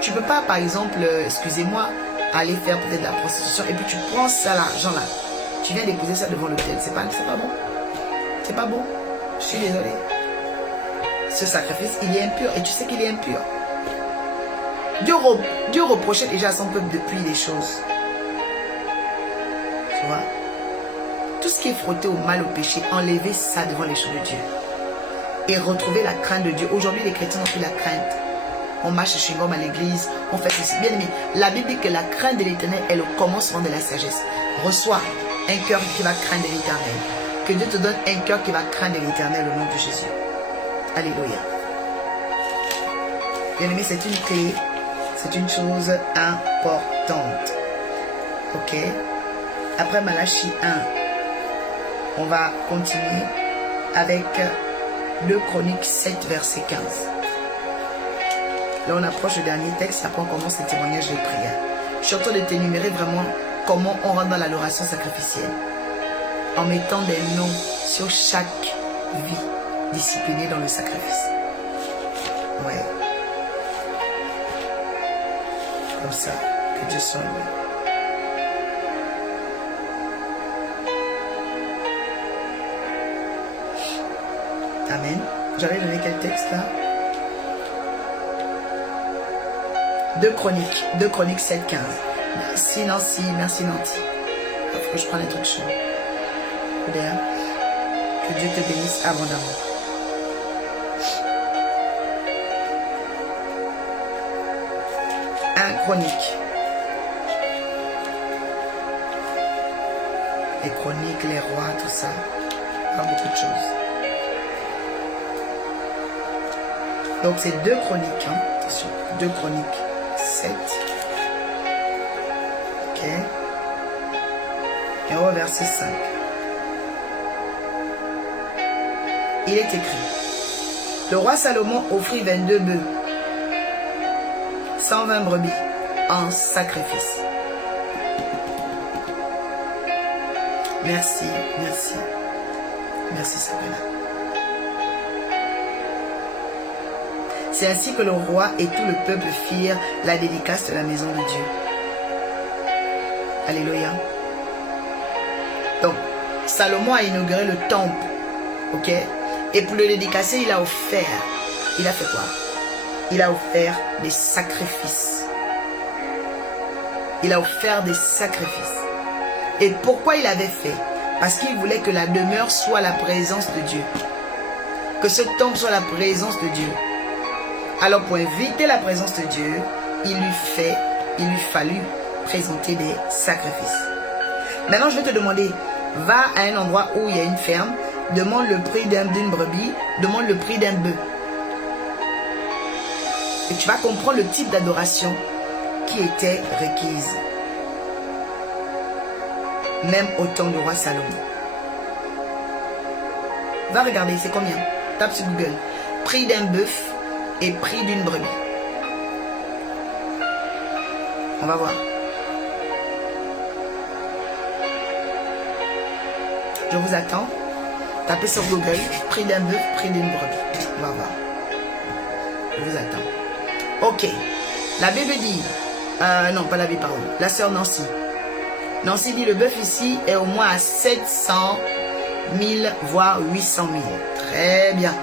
Tu ne peux pas, par exemple, excusez-moi, aller faire peut-être de la prostitution et puis tu prends ça, l'argent là. Tu viens déposer ça devant l'autel. C'est pas bon. C'est pas bon. Je suis désolé. Ce sacrifice, il est impur et tu sais qu'il est impur. Dieu reprochait déjà à son peuple depuis les choses. Tu vois? Tout ce qui est frotté au mal, au péché, enlever ça devant les choses de Dieu. Et retrouver la crainte de Dieu. Aujourd'hui, les chrétiens ont plus la crainte. On marche chez Chewing-Gum à l'église, on fait ceci. Bien aimé, la Bible dit que la crainte de l'Éternel est le commencement de la sagesse. Reçois un cœur qui va craindre l'Éternel. Que Dieu te donne un cœur qui va craindre l'Éternel au nom de Jésus. Alléluia. Bien aimé, c'est une clé. C'est une chose importante. Ok? Après Malachie 1, on va continuer avec 2 Chroniques 7, verset 15. Là, on approche le dernier texte. Après, on commence le témoignage de prière. Je suis en train de t'énumérer vraiment comment on rentre dans l'adoration sacrificielle. En mettant des noms sur chaque vie disciplinée dans le sacrifice. Ouais. Comme ça, que Dieu soit loué. Amen. J'avais donné quel texte là? 2 Chroniques 7, 15. Merci Nancy, merci Nancy. Il faut que je prenne des trucs chauds. Que Dieu te bénisse abondamment. Chronique. Les chroniques, les rois, tout ça. Pas beaucoup de choses. Donc c'est 2 Chroniques. Hein. Attention. 2 Chroniques 7. Ok. Et on va au verset 5. Il est écrit. Le roi Salomon offrit 22 bœufs. 120 brebis en sacrifice. Merci, merci. Merci Sabrina. C'est ainsi que le roi et tout le peuple firent la dédicace de la maison de Dieu. Alléluia. Donc, Salomon a inauguré le temple. Ok? Et pour le dédicacer, il a offert. Il a fait quoi? Il a offert des sacrifices. Il a offert des sacrifices. Et pourquoi il avait fait? Parce qu'il voulait que la demeure soit la présence de Dieu. Que ce temple soit la présence de Dieu. Alors pour éviter la présence de Dieu, il lui fallut présenter des sacrifices. Maintenant, je vais te demander, va à un endroit où il y a une ferme, demande le prix d'une brebis, demande le prix d'un bœuf. Et tu vas comprendre le type d'adoration qui était requise. même au temps du roi Salomon. Va regarder, c'est combien? Tape sur Google. Prix d'un bœuf et prix d'une brebis. On va voir. Je vous attends. Tapez sur Google, prix d'un bœuf, prix d'une brebis. On va voir. Je vous attends. Ok. La Bible dit, non, pas la Bible, pardon. La sœur Nancy. Nancy dit, le bœuf ici est au moins à 700 000, voire 800 000. Très bien.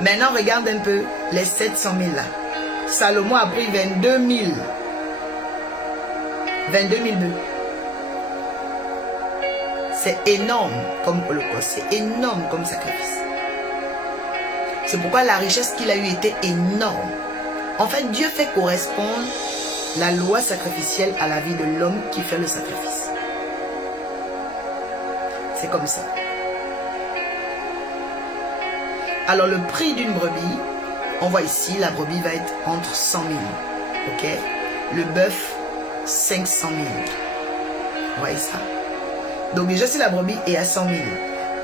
Maintenant, regarde un peu les 700 000 là. Salomon a pris 22 000. 22 000 bœufs. C'est énorme comme holocauste. C'est énorme comme sacrifice. C'est pourquoi la richesse qu'il a eue était énorme. En fait, Dieu fait correspondre la loi sacrificielle à la vie de l'homme qui fait le sacrifice. C'est comme ça. Alors, le prix d'une brebis, on voit ici, la brebis va être entre 100 000. Ok? Le bœuf, 500 000. Vous voyez ça? Donc, déjà, si la brebis est à 100 000.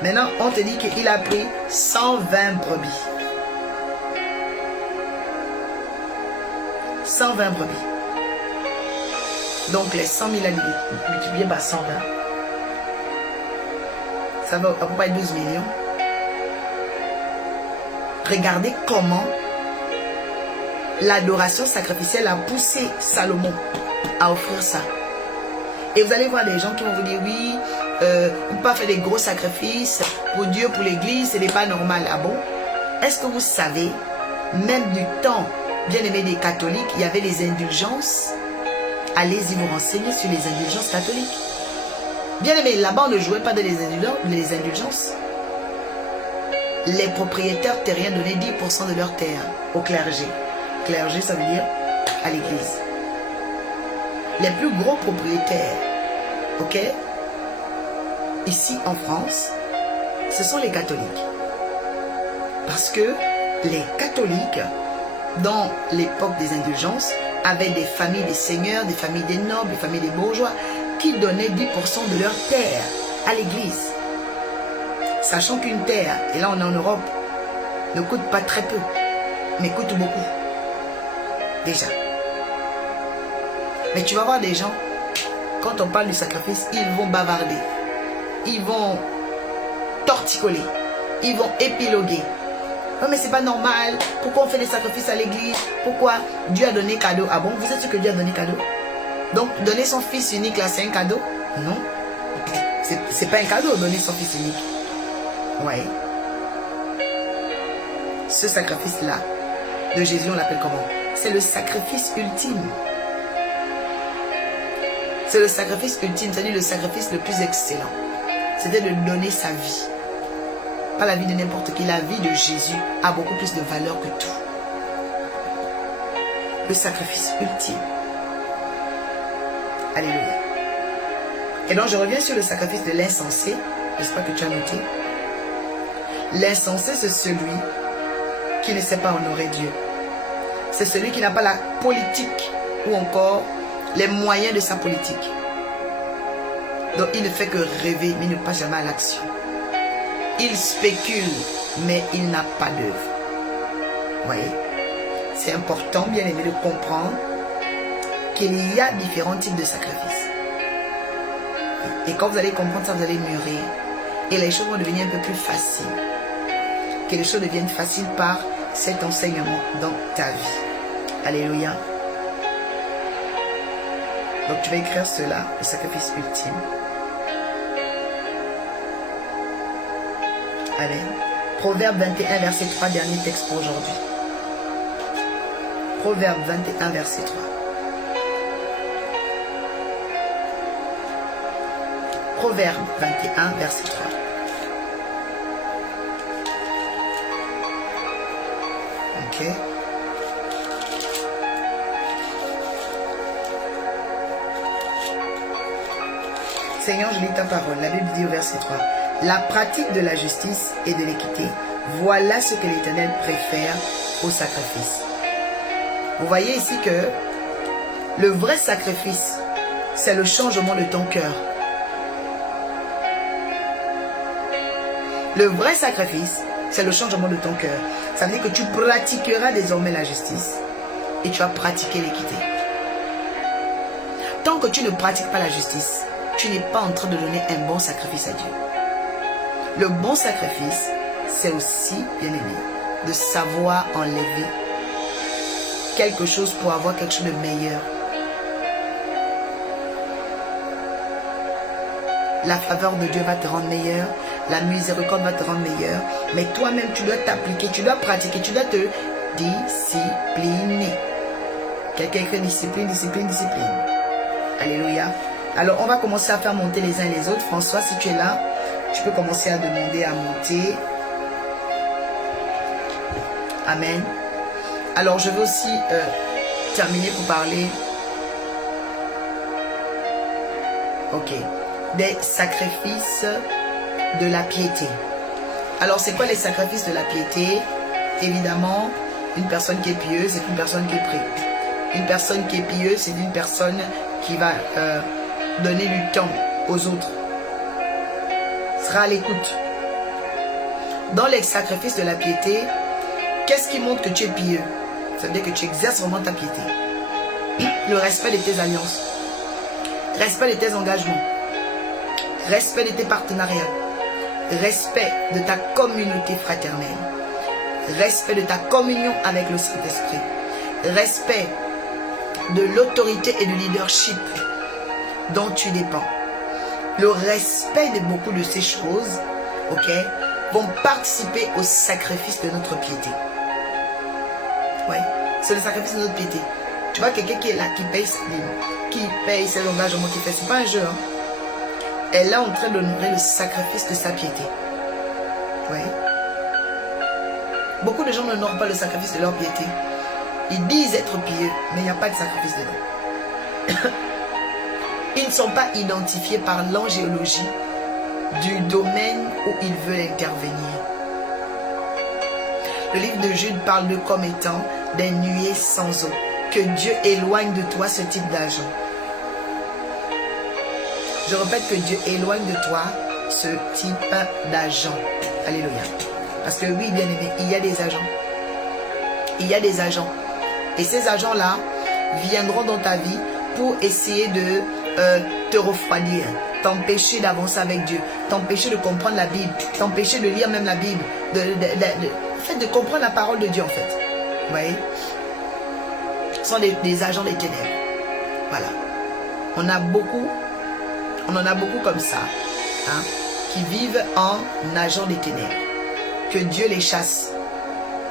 Maintenant, on te dit qu'il a pris 120 brebis. 120 brebis. Donc, les 100 000 multipliés par 120. Ça va à peu près 12 millions. Regardez comment l'adoration sacrificielle a poussé Salomon à offrir ça. Et vous allez voir des gens qui vont vous dire, oui, on ne peut pas faire des gros sacrifices pour Dieu, pour l'église, ce n'est pas normal. Ah bon? Est-ce que vous savez, même du temps, bien aimé des catholiques, il y avait les indulgences? Allez-y vous renseigner sur les indulgences catholiques. Bien aimé, là-bas on ne jouait pas de les indulgences. Les propriétaires terriens donnaient 10% de leur terre au clergé. Clergé, ça veut dire à l'église. Les plus gros propriétaires, ok, ici en France, ce sont les catholiques. Parce que les catholiques, dans l'époque des indulgences, avaient des familles des seigneurs, des familles des nobles, des familles des bourgeois, qui donnaient 10% de leur terre à l'église. Sachant qu'une terre, et là on est en Europe, ne coûte pas très peu, mais coûte beaucoup. Déjà. Mais tu vas voir des gens, quand on parle du sacrifice, ils vont bavarder. Ils vont torticoler. Ils vont épiloguer. Oh, mais c'est pas normal. Pourquoi on fait des sacrifices à l'église? Pourquoi Dieu a donné cadeau? Ah bon, vous êtes sûr que Dieu a donné cadeau? Donc, donner son fils unique là, c'est un cadeau? Non. C'est pas un cadeau, donner son fils unique. Ouais. Ce sacrifice-là, de Jésus, on l'appelle comment? C'est le sacrifice ultime. C'est le sacrifice ultime, c'est-à-dire le sacrifice le plus excellent. C'était de donner sa vie. Pas la vie de n'importe qui, la vie de Jésus a beaucoup plus de valeur que tout. Le sacrifice ultime. Alléluia. Et donc je reviens sur le sacrifice de l'insensé. J'espère que tu as noté. L'insensé, c'est celui qui ne sait pas honorer Dieu. C'est celui qui n'a pas la politique ou encore les moyens de sa politique. Donc il ne fait que rêver, mais il ne passe jamais à l'action. Il spécule, mais il n'a pas d'œuvre. Vous voyez? C'est important, bien aimé, de comprendre qu'il y a différents types de sacrifices. Et quand vous allez comprendre ça, vous allez mûrir. Et les choses vont devenir un peu plus faciles. Que les choses deviennent faciles par cet enseignement dans ta vie. Alléluia. Donc tu vas écrire cela, le sacrifice ultime. Allez. Proverbe 21, verset 3, dernier texte pour aujourd'hui. Proverbe 21, verset 3. Proverbe 21, verset 3. Ok. Seigneur, je lis ta parole. La Bible dit au verset 3. La pratique de la justice et de l'équité, voilà ce que l'Éternel préfère au sacrifice. Vous voyez ici que le vrai sacrifice c'est le changement de ton cœur. Le vrai sacrifice, c'est le changement de ton cœur. Ça veut dire que tu pratiqueras désormais la justice et tu vas pratiquer l'équité. Tant que tu ne pratiques pas la justice, tu n'es pas en train de donner un bon sacrifice à Dieu. Le bon sacrifice, c'est aussi, bien aimé, de savoir enlever quelque chose pour avoir quelque chose de meilleur. La faveur de Dieu va te rendre meilleur, la miséricorde va te rendre meilleur, mais toi-même tu dois t'appliquer, tu dois pratiquer, tu dois te discipliner. Quelqu'un écrit discipline, discipline, discipline. Alléluia. Alors on va commencer à faire monter les uns et les autres. François, si tu es là, tu peux commencer à demander à monter. Amen. Alors je veux aussi terminer pour parler. Ok. Des sacrifices de la piété. Alors c'est quoi les sacrifices de la piété? Évidemment, une personne qui est pieuse, c'est une personne qui est prête. Une personne qui est pieuse, c'est une personne qui va donner du temps aux autres. Sera à l'écoute. Dans les sacrifices de la piété, qu'est-ce qui montre que tu es pieux? Ça veut dire que tu exerces vraiment ta piété. Le respect de tes alliances. Respect de tes engagements. Respect de tes partenariats. Respect de ta communauté fraternelle. Respect de ta communion avec le Saint-Esprit. Respect de l'autorité et du leadership dont tu dépends. Le respect de beaucoup de ces choses, ok, vont participer au sacrifice de notre piété. Oui, c'est le sacrifice de notre piété. Tu vois quelqu'un qui est là, qui paye sa dîme, qui paye ses engagements, qui fait, c'est pas un jeu, hein. Elle est là en train d'honorer le sacrifice de sa piété. Oui. Beaucoup de gens n'honorent pas le sacrifice de leur piété. Ils disent être pieux, mais il n'y a pas de sacrifice dedans. Ils ne sont pas identifiés par l'angéologie du domaine où ils veulent intervenir. Le livre de Jude parle d'eux comme étant des nuées sans eau. Que Dieu éloigne de toi ce type d'agent. Je répète que Dieu éloigne de toi ce type d'agent. Alléluia. Parce que oui, bien aimé, il y a des agents. Il y a des agents. Et ces agents-là viendront dans ta vie pour essayer de te refroidir, t'empêcher d'avancer avec Dieu, t'empêcher de comprendre la Bible, t'empêcher de lire même la Bible, en fait, de comprendre la parole de Dieu, en fait. Vous voyez? Ce sont des agents des ténèbres. Voilà. On en a beaucoup comme ça, hein, qui vivent en agents des ténèbres. Que Dieu les chasse.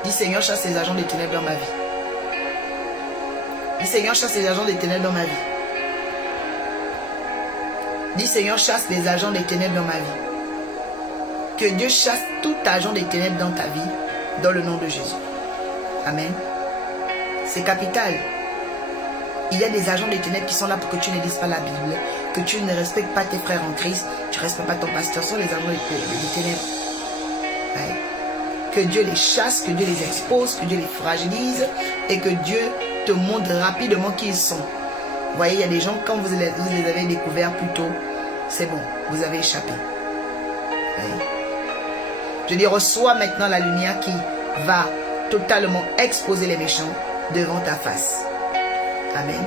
Dis Seigneur, chasse les agents des ténèbres dans ma vie. Dis Seigneur, chasse les agents des ténèbres dans ma vie. Dis Seigneur, chasse les agents des ténèbres dans ma vie. Que Dieu chasse tout agent des ténèbres dans ta vie, dans le nom de Jésus. Amen. C'est capital. Il y a des agents des ténèbres qui sont là pour que tu ne lises pas la Bible, que tu ne respectes pas tes frères en Christ, tu ne respectes pas ton pasteur. Ce sont les agents des ténèbres. Ouais. Que Dieu les chasse, que Dieu les expose, que Dieu les fragilise et que Dieu te montre rapidement qui ils sont. Vous voyez, il y a des gens, quand vous les avez découverts plus tôt, c'est bon, vous avez échappé. Oui. Je dis, reçois maintenant la lumière qui va totalement exposer les méchants devant ta face. Amen.